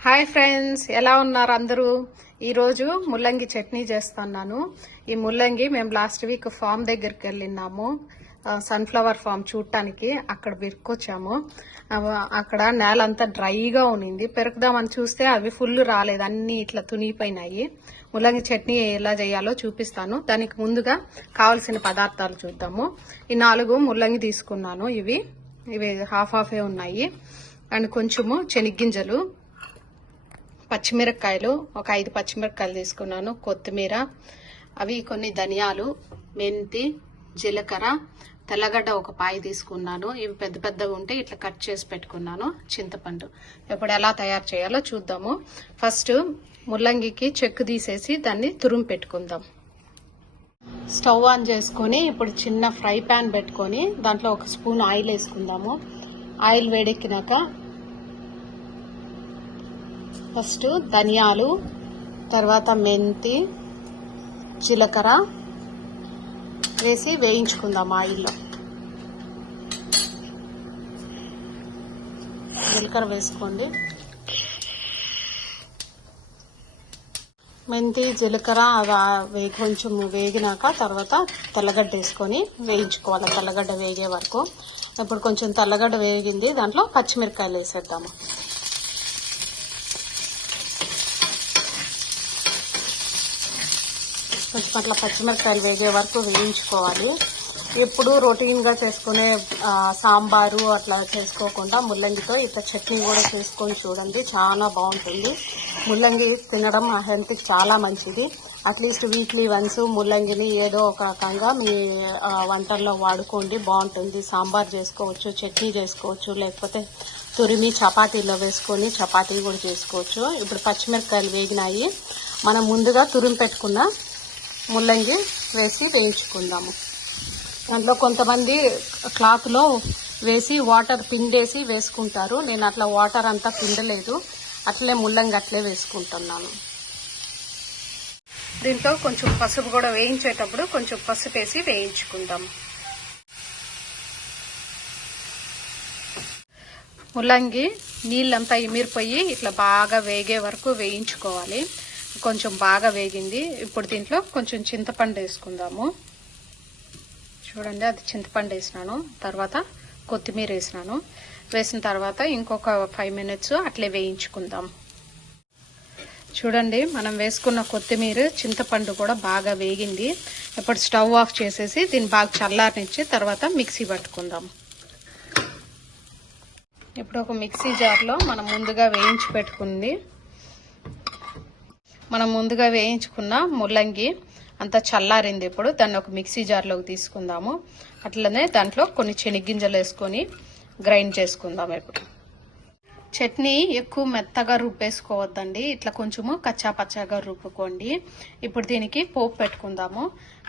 Hi friends, ఎలా ఉన్నారు అందరూ? ఈరోజు ముల్లంగి చట్నీ చేస్తున్నాను. ఈ ముల్లంగి మేము లాస్ట్ వీక్ ఫామ్ దగ్గరికి వెళ్ళినాము, సన్ఫ్లవర్ ఫామ్ చూడటానికి. అక్కడ పెరుక్కొచ్చాము. అక్కడ నేల అంతా డ్రైగా ఉన్నింది. పెరుకుదామని చూస్తే అవి ఫుల్ రాలేదు, అన్ని ఇట్లా తునిగిపోయినాయి. ముల్లంగి చట్నీ ఎలా చేయాలో చూపిస్తాను. దానికి ముందుగా కావలసిన పదార్థాలు చూద్దాము. ఈ 4 ముల్లంగి తీసుకున్నాను. ఇవి హాఫే ఉన్నాయి. అండ్ కొంచెము శనగ్గింజలు, పచ్చిమిరపకాయలు, ఒక 5 పచ్చిమిరపకాయలు తీసుకున్నాను, కొత్తిమీర, అవి కొన్ని ధనియాలు, మెంతి, జీలకర్ర, తెల్లగడ్డ ఒక పాయి తీసుకున్నాను. ఇవి పెద్ద పెద్దగా ఉంటే ఇట్లా కట్ చేసి పెట్టుకున్నాను. చింతపండు. ఇప్పుడు ఎలా తయారు చేయాలో చూద్దాము. ఫస్ట్ ముల్లంగికి చెక్కు తీసేసి దాన్ని తురుము పెట్టుకుందాం. స్టవ్ ఆన్ చేసుకొని ఇప్పుడు చిన్న ఫ్రై ప్యాన్ పెట్టుకొని దాంట్లో 1 స్పూన్ ఆయిల్ వేసుకుందాము. ఆయిల్ వేడెక్కినాక ఫస్ట్ ధనియాలు, తర్వాత మెంతి, జీలకర్ర వేసి వేయించుకుందాం ఆయిల్లో. జీలకర్ర వేసుకోండి. మెంతి, జీలకర్ర అవి కొంచెం వేగినాక తర్వాత తెల్లగడ్డ వేసుకొని వేయించుకోవాలి, తెల్లగడ్డ వేగే వరకు. ఇప్పుడు కొంచెం తెల్లగడ్డ వేగింది, దాంట్లో పచ్చిమిరపకాయలు వేసేద్దాము. కొంచెం అట్లా పచ్చిమిరపకాయలు వేగే వరకు వేయించుకోవాలి. ఎప్పుడు రొటీన్గా చేసుకునే సాంబారు అట్లా చేసుకోకుండా ముల్లంగితో ఇట్లా చట్నీ కూడా చేసుకొని చూడండి, చాలా బాగుంటుంది. ముల్లంగి తినడం హెల్త్కి చాలా మంచిది. అట్లీస్ట్ వీక్లీ వన్స్ ముల్లంగిని ఏదో ఒక రకంగా మీ వంటల్లో వాడుకోండి, బాగుంటుంది. సాంబార్ చేసుకోవచ్చు, చట్నీ చేసుకోవచ్చు, లేకపోతే తురిమి చపాతీలో వేసుకొని చపాతీ కూడా చేసుకోవచ్చు. ఇప్పుడు పచ్చిమిరపకాయలు వేగినాయి. మనం ముందుగా తురిమి పెట్టుకున్న ముల్లంగి వేసి వేయించుకుందాము. దాంట్లో కొంతమంది క్లాత్లో వేసి వాటర్ పిండేసి వేసుకుంటారు. నేను అట్లా వాటర్ అంతా పిండలేదు, అట్లే ముల్లంగి అట్లే వేసుకుంటున్నాను. దీంట్లో కొంచెం పసుపు కూడా, వేయించేటప్పుడు కొంచెం పసుపు వేసి వేయించుకుందాం. ముల్లంగి నీళ్ళంతా ఇమిరిపోయి ఇట్లా బాగా వేగే వరకు వేయించుకోవాలి. కొంచెం బాగా వేగింది. ఇప్పుడు దీంట్లో కొంచెం చింతపండు వేసుకుందాము. చూడండి, అది చింతపండు వేసినాను. తర్వాత కొత్తిమీర వేసినాను. వేసిన తర్వాత ఇంకొక 5 మినిట్స్ అట్లే వేయించుకుందాం. చూడండి, మనం వేసుకున్న కొత్తిమీర, చింతపండు కూడా బాగా వేగింది. ఇప్పుడు స్టవ్ ఆఫ్ చేసేసి దీన్ని బాగా చల్లారనిచ్చి తర్వాత మిక్సీ పట్టుకుందాం. ఇప్పుడు ఒక మిక్సీ జార్లో మనం ముందుగా వేయించుకున్న ముల్లంగి అంతా చల్లారింది. ఇప్పుడు దాన్ని ఒక మిక్సీ జార్లోకి తీసుకుందాము. అట్లనే దాంట్లో కొన్ని శనగ్గింజలు వేసుకొని గ్రైండ్ చేసుకుందాం. ఇప్పుడు చట్నీ ఎక్కువ మెత్తగా రుబ్బేసుకోవద్దండి, ఇట్లా కొంచెము కచ్చా పచ్చాగా రుబ్బుకోండి. ఇప్పుడు దీనికి పోపు పెట్టుకుందాము.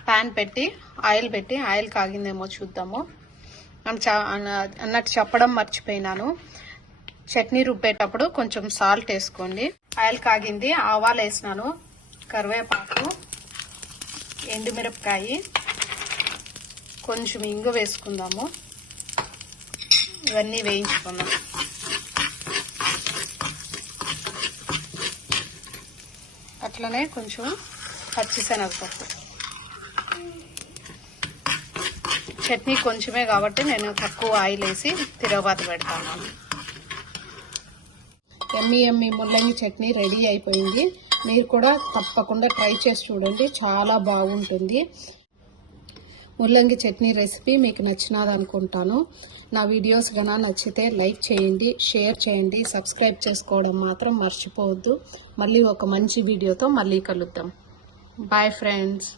ప్యాన్ పెట్టి ఆయిల్ కాగిందేమో చూద్దాము. అన్నట్టు చెప్పడం మర్చిపోయినాను, చట్నీ రుబ్బేటప్పుడు కొంచెం సాల్ట్ వేసుకోండి. ఆయిల్ కాగింది, ఆవాలు వేసినాను, కరివేపాకు, ఎండుమిరపకాయ, కొంచెం ఇంగు వేసుకుందాము. ఇవన్నీ వేయించుకుందాం. అట్లనే కొంచెం పచ్చిశనగపప్పు. చట్నీ కొంచెమే కాబట్టి నేను తక్కువ ఆయిల్ వేసి తిరగబాత పెడతాను. ఎమ్మి ముల్లంగి చట్నీ రెడీ అయిపోయింది. మీరు కూడా తప్పకుండా ట్రై చేసి చూడండి, చాలా బాగుంటుంది. ముల్లంగి చట్నీ రెసిపీ మీకు నచ్చినది అనుకుంటాను. నా వీడియోస్ కన్నా నచ్చితే లైక్ చేయండి, షేర్ చేయండి, సబ్స్క్రైబ్ చేసుకోవడం మాత్రం మర్చిపోవద్దు. మళ్ళీ ఒక మంచి వీడియోతో మళ్ళీ కలుద్దాం. Bye friends.